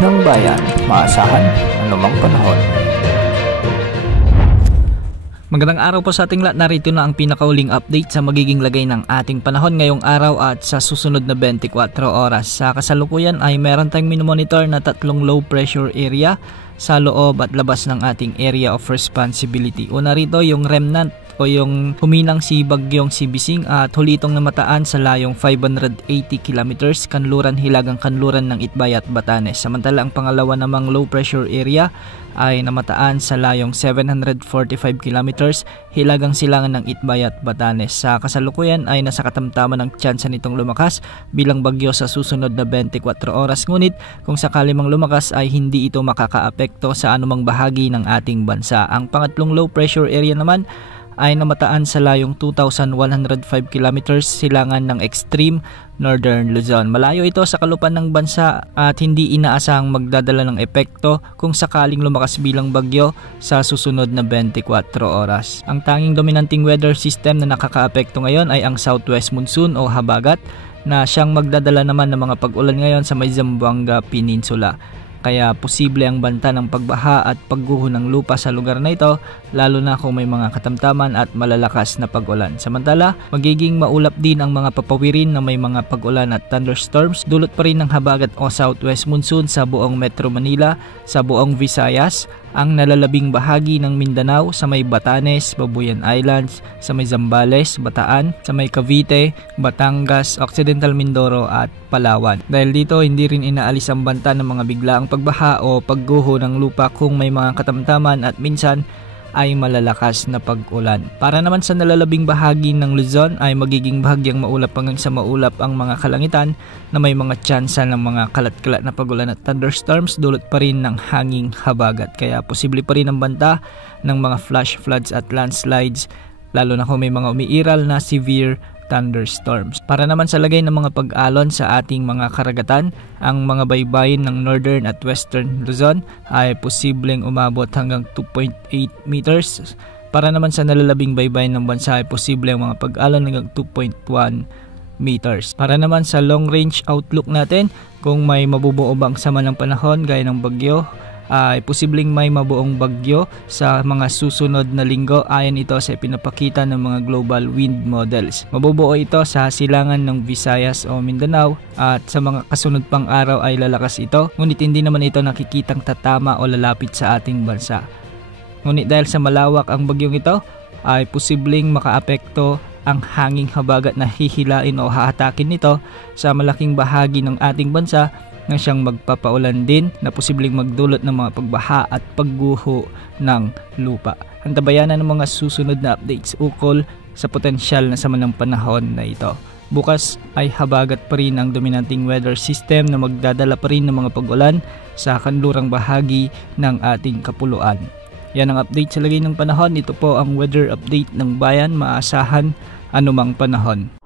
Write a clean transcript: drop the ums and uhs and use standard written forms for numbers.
ng bayan, maasahan anumang panahon. Magandang araw po sa ating lahat. Narito na ang pinakauling update sa magiging lagay ng ating panahon ngayong araw at sa susunod na 24 oras. Sa kasalukuyan ay meron tayong minomonitor na tatlong low pressure area sa loob at labas ng ating area of responsibility. Una rito yung remnant o yung huminang si Bagyong Sibising at huli itong namataan sa layong 580 kilometers kanluran hilagang kanluran ng Itbay at Batanes. Samantala ang pangalawa namang low pressure area ay namataan sa layong 745 kilometers hilagang silangan ng Itbay at Batanes. Sa kasalukuyan ay nasa katamtaman ng tsansa nitong lumakas bilang bagyo sa susunod na 24 oras. Ngunit kung sakali mang lumakas ay hindi ito makakaapekto sa anumang bahagi ng ating bansa. Ang pangatlong low pressure area naman ay namataan sa layong 2,105 kilometers silangan ng extreme northern Luzon. Malayo ito sa kalupan ng bansa at hindi inaasahang magdadala ng epekto kung sakaling lumakas bilang bagyo sa susunod na 24 oras. Ang tanging dominanting weather system na nakakaapekto ngayon ay ang southwest monsoon o habagat na siyang magdadala naman ng mga pag-ulan ngayon sa may Zamboanga Peninsula. Kaya posible ang banta ng pagbaha at pagguho ng lupa sa lugar na ito lalo na kung may mga katamtaman at malalakas na pag-ulan. Samantala, magiging maulap din ang mga papawirin na may mga pag-ulan at thunderstorms. Dulot pa rin ng habagat o southwest monsoon sa buong Metro Manila, sa buong Visayas, ang nalalabing bahagi ng Mindanao, sa may Batanes, Babuyan Islands, sa may Zambales, Bataan, sa may Cavite, Batangas, Occidental Mindoro at Palawan. Dahil dito hindi rin inaalis ang banta ng mga biglaang pagbaha o pagguho ng lupa kung may mga katamtaman at minsan ay malalakas na pag-ulan. Para naman sa nalalabing bahagi ng Luzon ay magiging bahagyang maulap hanggang sa maulap ang mga kalangitan na may mga tsansa ng mga kalat-kalat na pag-ulan at thunderstorms dulot pa rin ng hanging habagat. Kaya posible pa rin ang banta ng mga flash floods at landslides lalo na kung may mga umiiral na severe thunderstorms. Para naman sa lagay ng mga pag-alon sa ating mga karagatan, ang mga baybayin ng northern at western Luzon ay posibleng umabot hanggang 2.8 meters. Para naman sa nalalabing baybayin ng bansa ay posibleng mga pag-alon hanggang 2.1 meters. Para naman sa long range outlook natin, kung may mabubuo bang sama ng panahon gaya ng bagyo, ay posibleng may mabuong bagyo sa mga susunod na linggo ayon ito sa pinapakita ng mga global wind models. Mabubuo ito sa silangan ng Visayas o Mindanao at sa mga kasunod pang araw ay lalakas ito, ngunit hindi naman ito nakikitang tatama o lalapit sa ating bansa. Ngunit dahil sa malawak ang bagyong ito ay posibleng makaapekto ang hanging habagat na hihilain o hahatakin nito sa malaking bahagi ng ating bansa na siyang magpapaulan din na posibleng magdulot ng mga pagbaha at pagguho ng lupa. Antabayanan ng mga susunod na updates ukol sa potensyal na sama ng panahon na ito. Bukas ay habagat pa rin ang dominanting weather system na magdadala pa rin ng mga pag-ulan sa kanlurang bahagi ng ating kapuluan. Yan ang update sa lagay ng panahon. Ito po ang weather update ng bayan, maasahan anumang panahon.